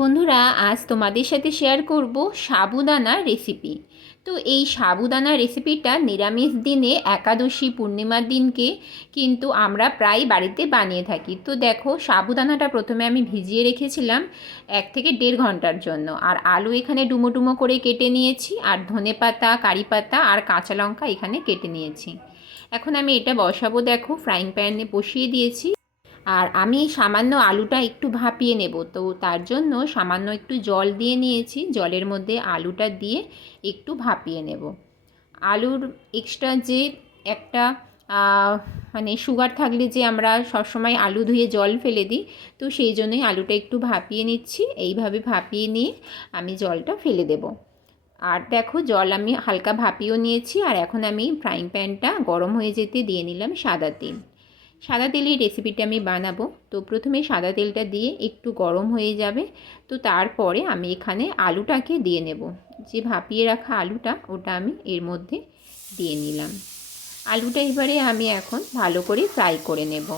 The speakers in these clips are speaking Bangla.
বন্ধুরা, আজ তোমাদের সাথে শেয়ার করব সাবুদানা রেসিপি তো এই সাবুদানা রেসিপিটা নিরামিষ দিনে একাদশী পূর্ণিমার দিনকে কিন্তু আমরা প্রায় বাড়িতে বানিয়ে থাকি। তো দেখো, সাবুদানাটা প্রথমে আমি ভিজিয়ে রেখেছিলাম এক থেকে দেড় ঘণ্টার জন্য। আর আলু এখানে ডুমো ডুমো করে কেটে নিয়েছি, আর ধনে পাতা, কারি পাতা, আর কাঁচা লঙ্কা এখানে কেটে নিয়েছি। এখন আমি এটা বসাবো, দেখো ফ্রাইং প্যানে বসিয়ে দিয়েছি। আর আমি সামান্য আলুটা একটু ভাপিয়ে নেব। তো তার জন্য সামান্য একটু জল দিয়ে নিয়েছি। জলের মধ্যে আলুটা দিয়ে একটু ভাপিয়ে নেব। আলুর এক্সট্রা যে একটা মানে সুগার থাকলে যে আমরা সবসময় আলু ধুয়ে জল ফেলে দিই, তো সেই জন্যই আলুটা একটু ভাপিয়ে নিচ্ছি। এইভাবে ভাপিয়ে নিয়ে আমি জলটা ফেলে দেব। আর দেখো জল আমি হালকা ভাপিয়েও নিয়েছি। আর এখন আমি ফ্রাইং প্যানটা গরম হয়ে যেতে দিয়ে নিলাম সাদা তেল। সাদা তেলে এই রেসিপিটা আমি বানাবো। তো প্রথমে সাদা তেলটা দিয়ে একটু গরম হয়ে যাবে। তো তারপরে আমি এখানে আলুটাকে দিয়ে নেব। যে ভাপিয়ে রাখা আলুটা, ওটা আমি এর মধ্যে দিয়ে নিলাম। আলুটা এবারে আমি এখন ভালো করে ফ্রাই করে নেব।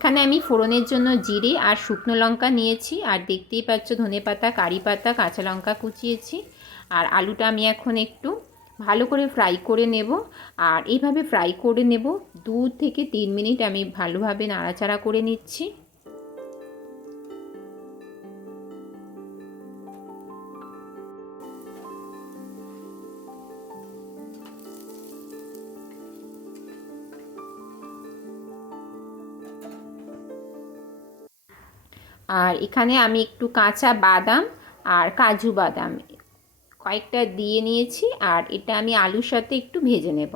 এখানে আমি ফোড়নের জন্য জিরে আর শুকনো লঙ্কা নিয়েছি। আর দেখতেই পাচ্ছ ধনে পাতা, কারি পাতা, কাঁচা লঙ্কা কুচিয়েছি। আর আলুটা আমি এখন একটু ভালো করে ফ্রাই করে নেব। আর এইভাবে ফ্রাই করে নেব, দু থেকে তিন মিনিট আমি ভালোভাবে নাড়াচাড়া করে নিচ্ছি। আর এখানে আমি একটু কাঁচা বাদাম আর কাজু বাদাম কয়েকটা দিয়ে নিয়েছি আর এটা আমি আলুর সাথে একটু ভেজে নেব।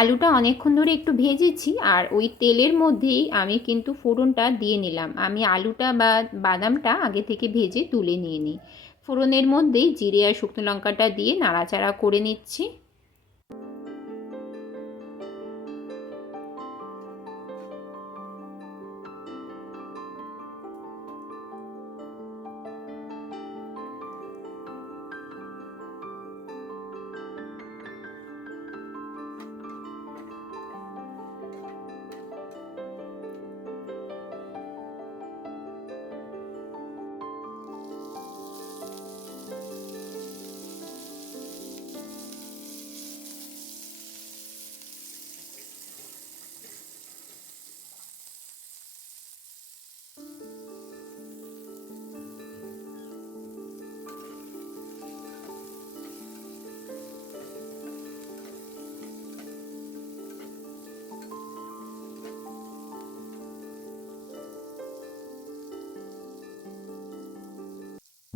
আলুটা অনেকক্ষণ ধরে একটু ভেজেছি আর ওই তেলের মধ্যেই আমি কিন্তু ফোড়নটা দিয়ে নিলাম। আমি আলুটা বা বাদামটা আগে থেকে ভেজে তুলে নিয়ে নিই। ফোড়নের মধ্যেই জিরে আর শুকনো লঙ্কাটা দিয়ে নাড়াচাড়া করে নিচ্ছি।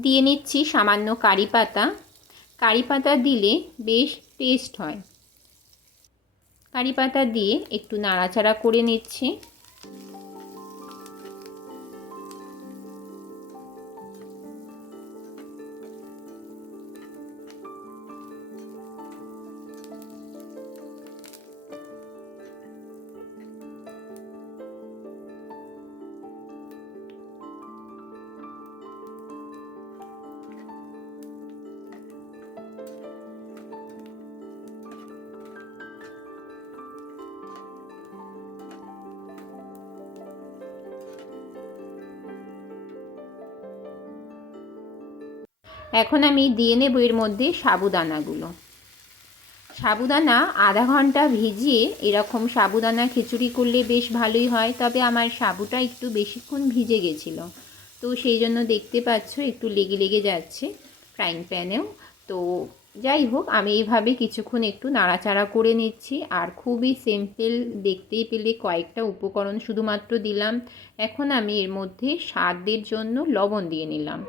দিয়ে নিচ্ছি সামান্য কারি পাতা। কারি পাতা দিলে বেশ টেস্ট হয়। কারি পাতা দিয়ে একটু নাড়াচাড়া করে নিচ্ছি। এখন আমি দিয়ে নেব এর মধ্যে সাবুদানাগুলো। সাবুদানা আধা ঘণ্টা ভিজিয়ে এরকম সাবুদানা খিচুড়ি করলে বেশ ভালোই হয়, তবে আমার সাবুটা একটু বেশিক্ষণ ভিজে গেছিল। তো সেই জন্য দেখতে পাচ্ছ একটু লেগে লেগে যাচ্ছে ফ্রাইং প্যানেও তো যাই হোক, আমি এইভাবে কিছুক্ষণ একটু নাড়াচাড়া করে নিচ্ছি। আর খুবই সিম্পল দেখতেই পেলে কয়েকটা উপকরণ শুধুমাত্র দিলাম। এখন আমি এর মধ্যে স্বাদের জন্য লবণ দিয়ে নিলাম।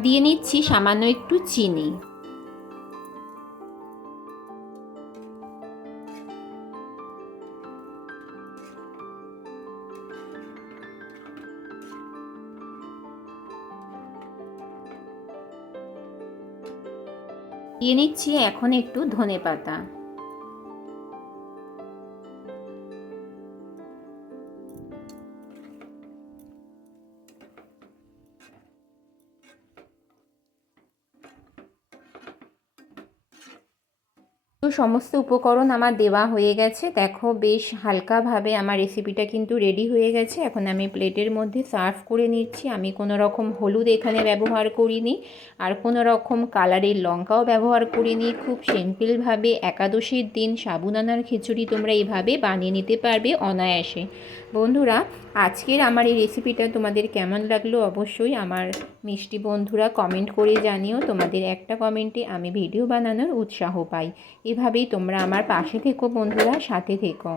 দিয়ে নিচ্ছি সামান্য একটু চিনি। দিয়ে নিচ্ছি এখন একটু ধনে পাতা তো সমস্ত উপকরণ আমার দেওয়া হয়ে গেছে। দেখো বেশ হালকাভাবে আমার রেসিপিটা কিন্তু রেডি হয়ে গেছে। এখন আমি প্লেটের মধ্যে সার্ভ করে নিচ্ছি। আমি কোনো রকম হলুদ এখানে ব্যবহার করিনি। আর কোনো রকম কালারের লঙ্কাও ব্যবহার করিনি। খুব সিম্পলভাবে একাদশীর দিন সাবুদানার খিচুড়ি তোমরা এইভাবে বানিয়ে নিতে পারবে অনায়াসে। বন্ধুরা, আজকের আমার এই রেসিপিটা তোমাদের কেমন লাগল অবশ্যই আমার মিষ্টি বন্ধুরা কমেন্ট করে জানিও। তোমাদের একটা কমেন্টে আমি ভিডিও বানানোর উৎসাহ পাই। এভাবেই তোমরা আমার পাশে থেকো বন্ধুরা, সাথে থেকো।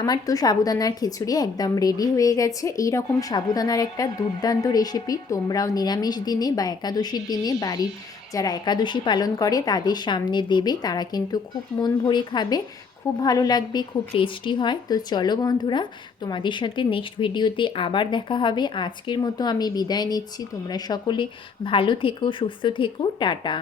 আমার তো সাবুদানার খিচুড়ি একদম রেডি হয়ে গেছে। এই রকম সাবুদানার একটা দুর্দান্ত রেসিপি তোমরাও নিরামিষ দিনে বা একাদশীর দিনে বাড়ির যারা একাদশী পালন করে তাদের সামনে দেবে। তারা কিন্তু খুব মন ভরে খাবে, খুব ভালো লাগবে, খুব টেস্টি হয়। তো চলো বন্ধুরা, তোমাদের সাথে নেক্সট ভিডিওতে আবার দেখা হবে। আজকের মতো আমি বিদায় নিচ্ছি। তোমরা সকলে ভালো থেকো, সুস্থ থেকো। টাটা।